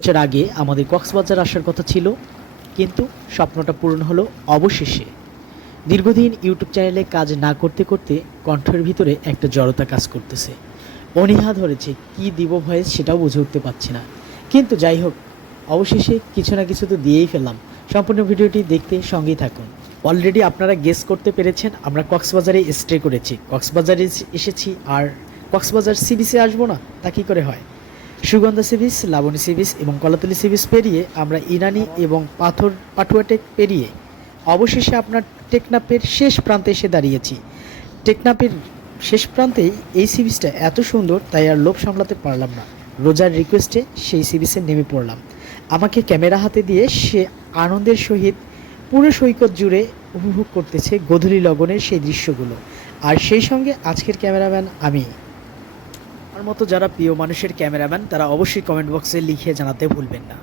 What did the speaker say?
বছর আগে আমাদের কক্সবাজার আসার কথা ছিল, কিন্তু স্বপ্নটা পূরণ হলো অবশেষে। দীর্ঘদিন ইউটিউব চ্যানেলে কাজ না করতে করতে কণ্ঠের ভিতরে একটা জড়তা কাজ করতেছে। অনীহা ধরেছে, কি দিব ভয়েস সেটাও বুঝে উঠতে পারছি না। কিন্তু যাই হোক, অবশেষে কিছু না কিছু তো দিয়েই ফেললাম। সম্পূর্ণ ভিডিওটি দেখতে সঙ্গেই থাকুন। অলরেডি আপনারা গেস করতে পেরেছেন, আমরা কক্সবাজারে স্টে করেছি, কক্সবাজারে এসেছি। আর কক্সবাজার সি বিচে আসবো না তা কী করে হয়? Sugandha sea beach, Laboni sea beach এবং কলাতলি সি বিচ পেরিয়ে আমরা ইনানি এবং পাটুয়াটেক পেরিয়ে অবশেষে আপনার টেকনাফের শেষ প্রান্তে এসে দাঁড়িয়েছি। টেকনাফের শেষ প্রান্তেই এই সি বিচটা এত সুন্দর, তাই আর লোভ সামলাতে পারলাম না। রোজার রিকোয়েস্টে সেই সি বিচে নেমে পড়লাম। আমাকে ক্যামেরা হাতে দিয়ে সে আনন্দের সহিত পুরো সৈকত জুড়ে উপভোগ করতেছে গোধূলি লগনের সেই দৃশ্যগুলো। আর সেই সঙ্গে আজকের ক্যামেরাম্যান আমি। আমার মতো যারা প্রিয় মানুষের ক্যামেরাম্যান, তারা অবশ্যই কমেন্ট বক্সে লিখে জানাতে ভুলবেন না।